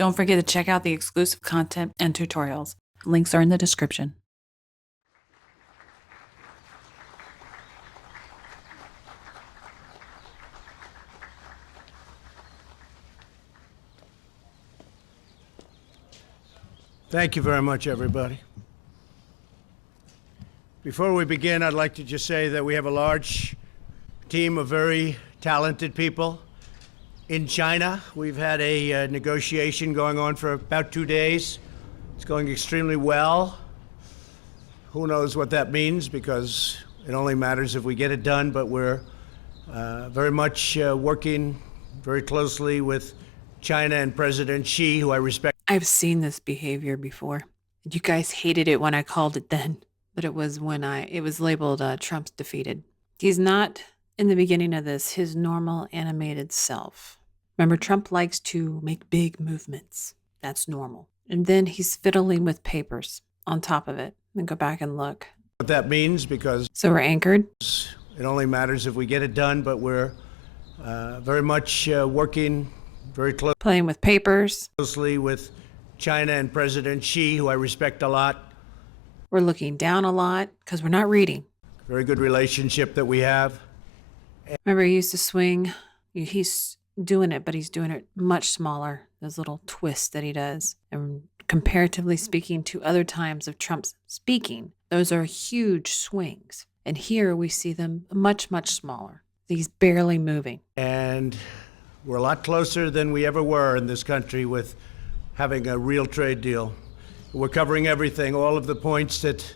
Don't forget to check out the exclusive content and tutorials. Links are in the description. Thank you very much, everybody. Before we begin, I'd like to just say that we have a large team of very talented people in China. We've had a negotiation going on for about 2 days. It's going extremely well. Who knows what that means, because it only matters if we get it done, but we're very much working very closely with China and President Xi, who I respect. I've seen this behavior before. You guys hated it when I called it then, but it was when it was labeled Trump's defeated. He's not, in the beginning of this, his normal animated self. Remember, Trump likes to make big movements. That's normal. And then he's fiddling with papers on top of it. And go back and look. What that means, because so we're anchored. It only matters if we get it done, but we're very much working very playing with papers. Closely with China and President Xi, who I respect a lot. We're looking down a lot because we're not reading. Very good relationship that we have. Remember, he used to swing. He's doing it, but he's doing it much smaller. Those little twists that he does. And comparatively speaking to other times of Trump's speaking, those are huge swings. And here we see them much, much smaller. He's barely moving. And we're a lot closer than we ever were in this country with having a real trade deal. We're covering everything, all of the points that...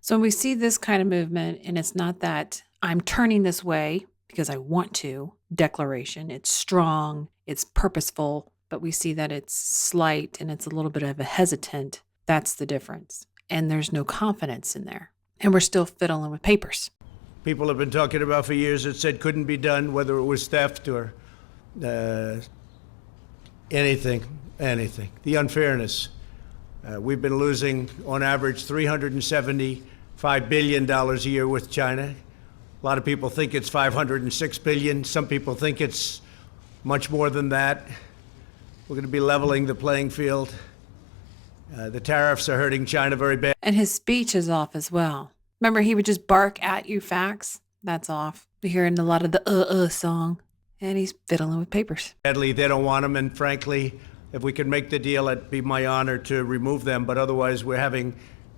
So we see this kind of movement, and it's not that I'm turning this way because I want to declaration. It's strong, it's purposeful, but we see that it's slight and it's a little bit of a hesitant. That's the difference. And there's no confidence in there. And we're still fiddling with papers. People have been talking about for years that said couldn't be done, whether it was theft or anything. The unfairness. We've been losing, on average, $375 billion a year with China. A lot of people think it's $506 billion. Some people think it's much more than that. We're going to be leveling the playing field. The tariffs are hurting China very bad. And his speech is off as well. Remember, he would just bark at you facts? That's off. We're hearing a lot of the song. And he's fiddling with papers. Sadly, they don't want them, and frankly, if we can make the deal, it'd be my honor to remove them. But otherwise, we're having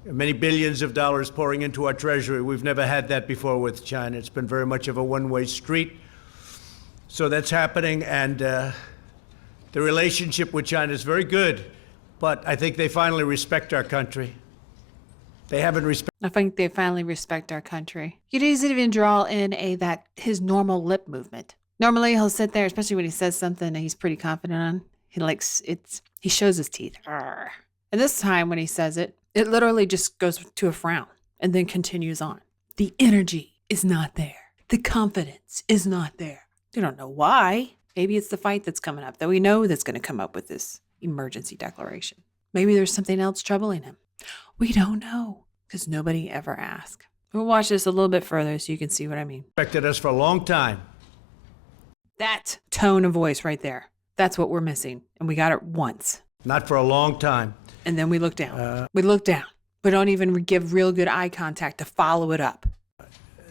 many billions of dollars pouring into our treasury. We've never had that before with China. It's been very much of a one-way street. So that's happening, and the relationship with China is very good. But I think they finally respect our country. They haven't respected. I think they finally respect our country. He doesn't even draw in his normal lip movement. Normally, he'll sit there, especially when he says something that he's pretty confident on. He shows his teeth. Arr. And this time when he says it, it literally just goes to a frown and then continues on. The energy is not there. The confidence is not there. You don't know why. Maybe it's the fight that's coming up that we know that's going to come up with this emergency declaration. Maybe there's something else troubling him. We don't know because nobody ever asked. We'll watch this a little bit further so you can see what I mean. Respected us for a long time. That tone of voice right there. That's what we're missing. And we got it once. Not for a long time. And then we look down. We look down. We don't even give real good eye contact to follow it up.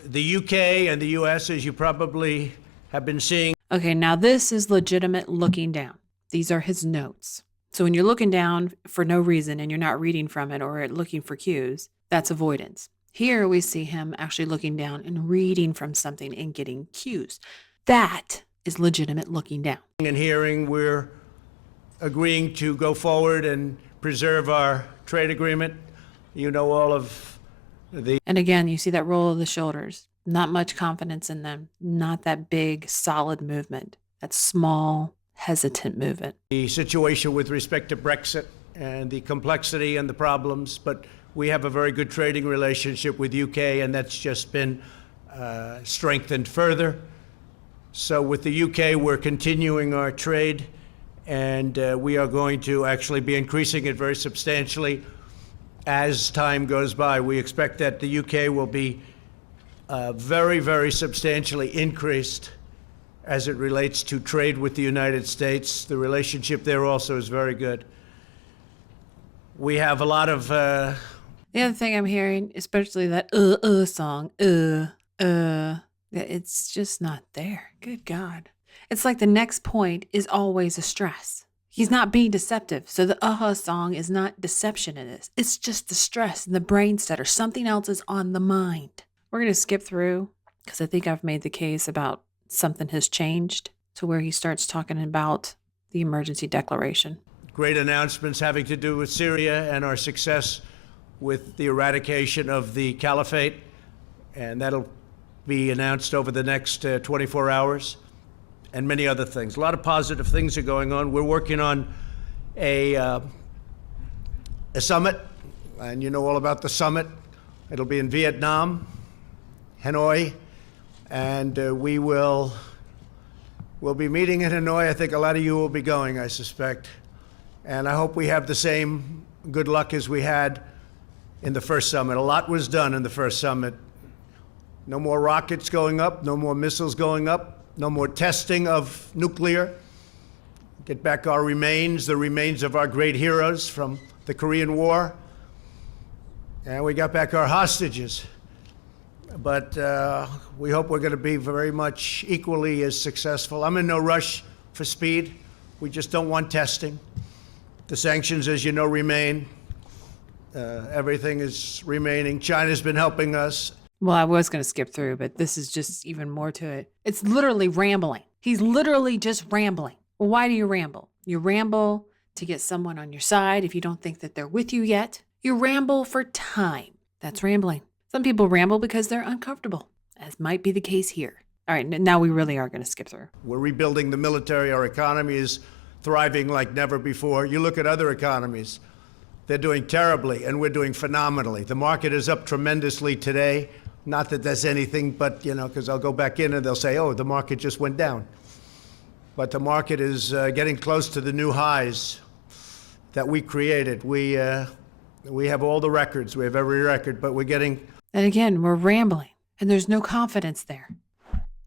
The UK and the US, as you probably have been seeing. Okay, now this is legitimate looking down. These are his notes. So when you're looking down for no reason and you're not reading from it or looking for cues, that's avoidance. Here we see him actually looking down and reading from something and getting cues. That is legitimate looking down. And hearing, we're agreeing to go forward and preserve our trade agreement. You know all of the... And again, you see that roll of the shoulders. Not much confidence in them. Not that big, solid movement. That small, hesitant movement. The situation with respect to Brexit and the complexity and the problems, but we have a very good trading relationship with UK, and that's just been strengthened further. So with the UK, we're continuing our trade, and we are going to actually be increasing it very substantially as time goes by. We expect that the UK will be very, very substantially increased as it relates to trade with the United States. The relationship there also is very good. We have a lot of The other thing I'm hearing, especially that song, it's just not there. Good God. It's like the next point is always a stress. He's not being deceptive. So the song is not deception in this. It's just the stress and the brain stutter. Something else is on the mind. We're going to skip through because I think I've made the case about something has changed to where he starts talking about the emergency declaration. great announcements having to do with Syria and our success with the eradication of the caliphate, and that'll be announced over the next 24 hours, and many other things. A lot of positive things are going on. We're working on a summit, and you know all about the summit. It'll be in Vietnam, Hanoi, and we'll be meeting in Hanoi. I think a lot of you will be going, I suspect. And I hope we have the same good luck as we had in the first summit. A lot was done in the first summit. No more rockets going up, no more missiles going up, no more testing of nuclear. Get back our remains, the remains of our great heroes from the Korean War. And we got back our hostages. But we hope we're going to be very much equally as successful. I'm in no rush for speed. We just don't want testing. The sanctions, as you know, remain. Everything is remaining. China's been helping us. Well, I was going to skip through, but this is just even more to it. It's literally rambling. He's literally just rambling. Well, why do you ramble? You ramble to get someone on your side if you don't think that they're with you yet. You ramble for time. That's rambling. Some people ramble because they're uncomfortable, as might be the case here. All right, now we really are going to skip through. We're rebuilding the military. Our economy is thriving like never before. You look at other economies, they're doing terribly, and we're doing phenomenally. The market is up tremendously today. Not that there's anything, but, you know, because I'll go back in and they'll say, oh, the market just went down. But the market is getting close to the new highs that we created. We have all the records. We have every record, but we're getting... And again, we're rambling, and there's no confidence there.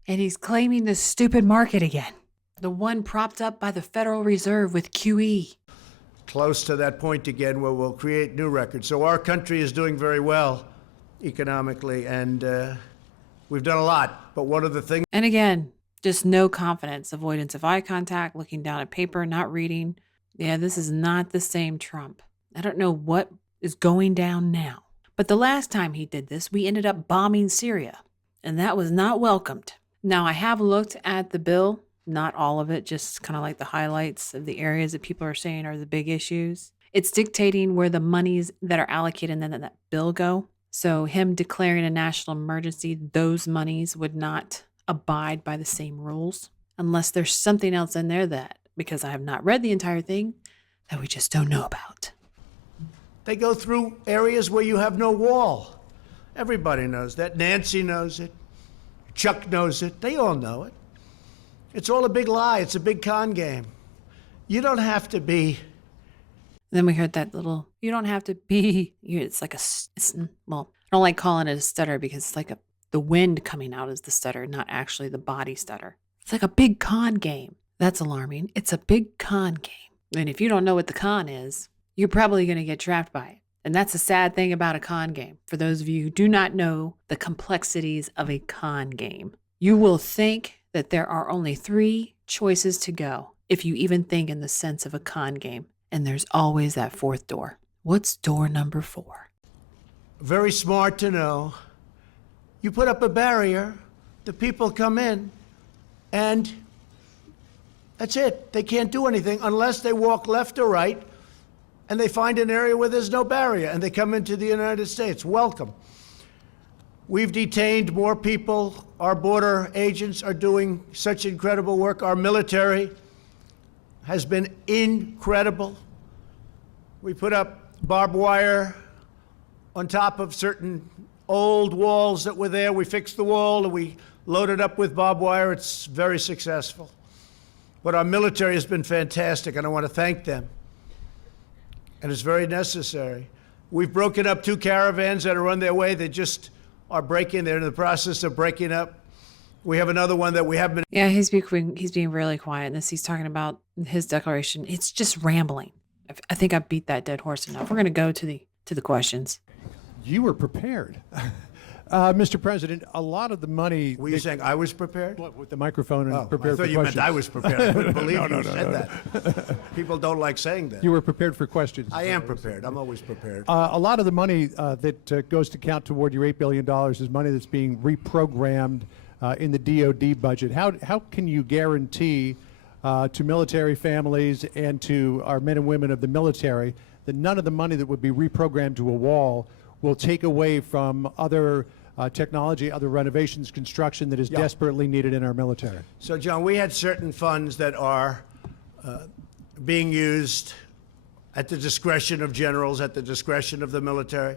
And he's claiming the stupid market again. The one propped up by the Federal Reserve with QE. Close to that point again where we'll create new records. So our country is doing very well economically, and we've done a lot. But one of the things... And again, just no confidence, avoidance of eye contact, looking down at paper, not reading. Yeah, this is not the same Trump. I don't know what is going down now. But the last time he did this, we ended up bombing Syria, and that was not welcomed. Now, I have looked at the bill, not all of it, just kind of like the highlights of the areas that people are saying are the big issues. It's dictating where the monies that are allocated in that bill go. So him declaring a national emergency, those monies would not abide by the same rules unless there's something else in there that, because I have not read the entire thing, that we just don't know about. They go through areas where you have no wall. Everybody knows that. Nancy knows it. Chuck knows it. They all know it. It's all a big lie. It's a big con game. You don't have to be... Then we heard that little, you don't have to be, it's like well, I don't like calling it a stutter because it's like the wind coming out is the stutter, not actually the body stutter. It's like a big con game. That's alarming. It's a big con game. And if you don't know what the con is, you're probably going to get trapped by it. And that's the sad thing about a con game. For those of you who do not know the complexities of a con game, you will think that there are only 3 choices to go if you even think in the sense of a con game. And there's always that 4th door. What's door number 4? Very smart to know. You put up a barrier, the people come in, and that's it. They can't do anything unless they walk left or right, and they find an area where there's no barrier, and they come into the United States. Welcome. We've detained more people. Our border agents are doing such incredible work. Our military has been incredible. We put up barbed wire on top of certain old walls that were there. We fixed the wall and we loaded up with barbed wire. It's very successful. But our military has been fantastic, and I want to thank them. And it's very necessary. We've broken up 2 caravans that are on their way. They just are breaking. They're in the process of breaking up. We have another one that we have been. Yeah, he's being really quiet in this. He's talking about his declaration. It's just rambling. I think I beat that dead horse enough. We're going to go to the questions. You were prepared. Mr. President, a lot of the money... Were you saying I was prepared? With the microphone and prepared I thought for you questions. meant I was prepared. I couldn't believe you said that. People don't like saying that. You were prepared for questions. I am prepared. I'm always prepared. A lot of the money that goes to count toward your $8 billion is money that's being reprogrammed in the DOD budget. How can you guarantee to military families and to our men and women of the military that none of the money that would be reprogrammed to a wall will take away from other technology, other renovations, construction that is desperately needed in our military? So, John, we had certain funds that are being used at the discretion of generals, at the discretion of the military.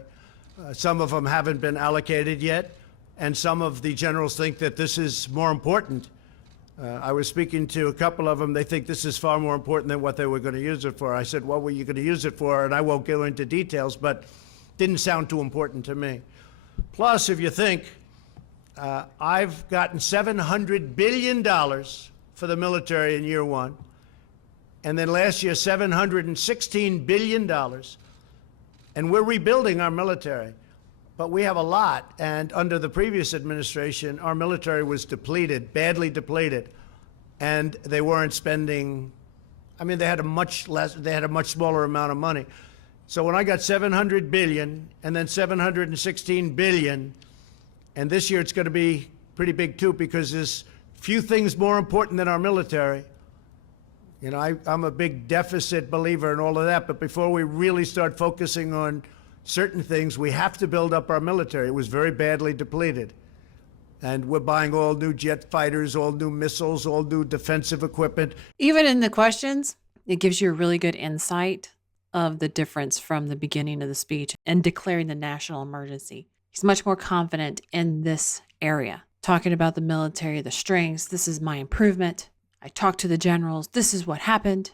Some of them haven't been allocated yet, and some of the generals think that this is more important. I was speaking to a couple of them. They think this is far more important than what they were going to use it for. I said, what were you going to use it for? And I won't go into details, but didn't sound too important to me. Plus, if you think, I've gotten $700 billion for the military in year one, and then last year $716 billion, and we're rebuilding our military. But we have a lot, and under the previous administration, our military was depleted, badly depleted, and they weren't spending. I mean, they had a much smaller amount of money. So when I got $700 billion and then $716 billion, and this year it's going to be pretty big too, because there's few things more important than our military. You know, I'm a big deficit believer in all of that, but before we really start focusing on certain things, we have to build up our military. It was very badly depleted. And we're buying all new jet fighters, all new missiles, all new defensive equipment. Even in the questions, it gives you a really good insight of the difference from the beginning of the speech and declaring the national emergency. He's much more confident in this area, talking about the military, the strengths. This is my improvement. I talked to the generals. This is what happened.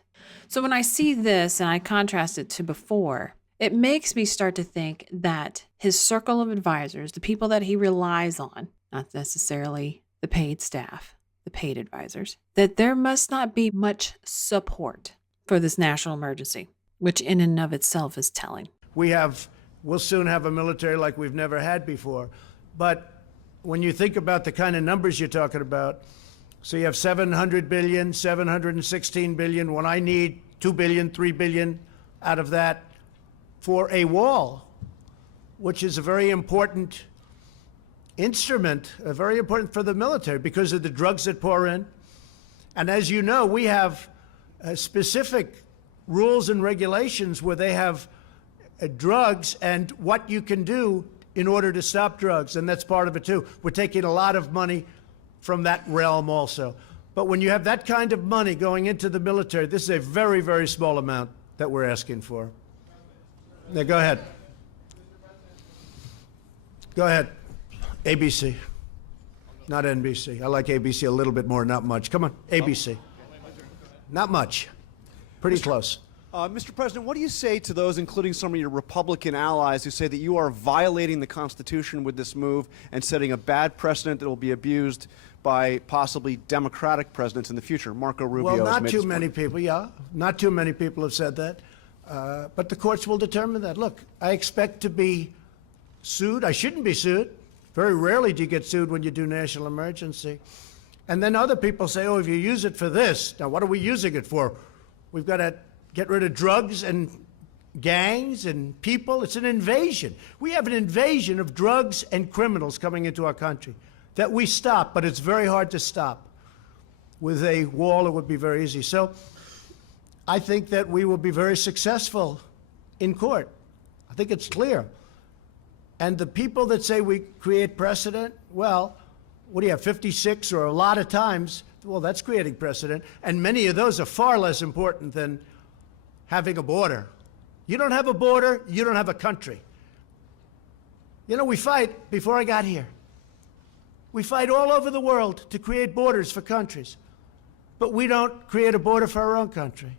So when I see this and I contrast it to before, it makes me start to think that his circle of advisors, the people that he relies on, not necessarily the paid staff, the paid advisors, that there must not be much support for this national emergency, which in and of itself is telling. We'll soon have a military like we've never had before. But when you think about the kind of numbers you're talking about, so you have $700 billion, $716 billion, when I need $2 billion, $3 billion out of that for a wall, which is a very important instrument, very important for the military because of the drugs that pour in. And as you know, we have specific rules and regulations where they have drugs and what you can do in order to stop drugs, and that's part of it too. We're taking a lot of money from that realm also. But when you have that kind of money going into the military, this is a very, very small amount that we're asking for. Now, go ahead. Go ahead. ABC. Not NBC. I like ABC a little bit more, not much. Come on, ABC. Not much. Pretty close. Mr. President, what do you say to those, including some of your Republican allies, who say that you are violating the Constitution with this move and setting a bad precedent that will be abused by possibly Democratic presidents in the future? Marco Rubio. Well, not has made too this many point. people, yeah. Not too many people have said that. But the courts will determine that. Look, I expect to be sued. I shouldn't be sued. Very rarely do you get sued when you do national emergency. And then other people say, oh, if you use it for this, now what are we using it for? We've got to get rid of drugs and gangs and people. It's an invasion. We have an invasion of drugs and criminals coming into our country that we stop, but it's very hard to stop. With a wall, it would be very easy. So I think that we will be very successful in court. I think it's clear. And the people that say we create precedent, well, what do you have, 56 or a lot of times? Well, that's creating precedent. And many of those are far less important than having a border. You don't have a border, you don't have a country. You know, we fight, before I got here, we fight all over the world to create borders for countries. But we don't create a border for our own country.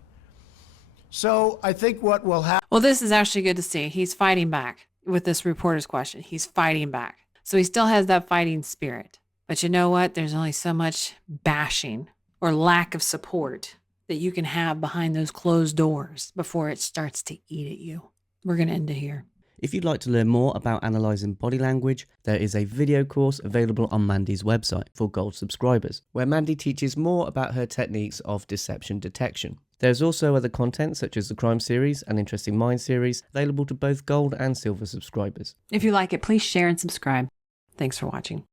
So I think what will happen... Well, this is actually good to see. He's fighting back with this reporter's question. He's fighting back. So he still has that fighting spirit. But you know what? There's only so much bashing or lack of support that you can have behind those closed doors before it starts to eat at you. We're going to end it here. If you'd like to learn more about analysing body language, there is a video course available on Mandy's website for Gold subscribers, where Mandy teaches more about her techniques of deception detection. There's also other content such as the Crime series and Interesting Minds series available to both Gold and Silver subscribers. If you like it, please share and subscribe. Thanks for watching.